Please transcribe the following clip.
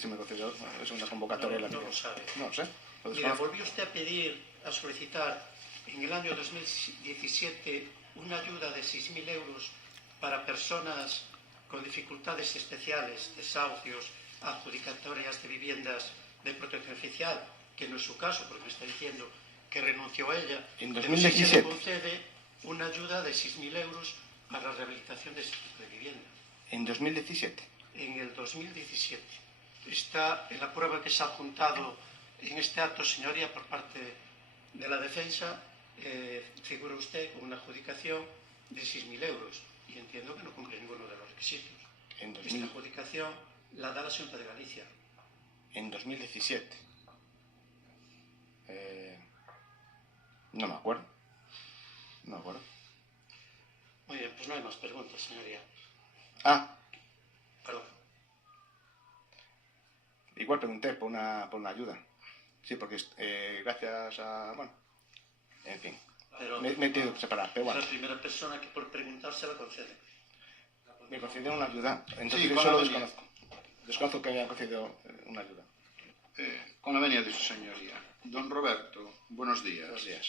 se me concedió, es una convocatoria. No lo sabe. No lo sé. Mira, volvió usted a solicitar en el año 2017 una ayuda de 6.000 euros para personas con dificultades especiales, desahucios, adjudicatorias de viviendas de protección oficial, que no es su caso, porque me está diciendo que renunció a ella. En pero 2017. sí se le concede una ayuda de 6.000 euros para la rehabilitación de ese tipo de vivienda. ¿En 2017? En el 2017. Está en la prueba que se ha adjuntado en este acto, señoría, por parte de la defensa, figura usted con una adjudicación de 6.000 euros y entiendo que no cumple ninguno de los requisitos. Esta adjudicación la da la Xunta de Galicia. En 2017. No me acuerdo. No me acuerdo. Muy bien, pues no hay más preguntas, señoría. Perdón. Igual pregunté por una ayuda. Sí, porque gracias a... Bueno, en fin. Pero me he tenido que separar, pero bueno. es la primera persona que por preguntar se la concede. Me concedieron una ayuda. Entonces Sí, yo con solo la venia. desconozco. Desconozco que me hayan concedido una ayuda. Con la venia de su señoría. Don Roberto, buenos días. Buenos días.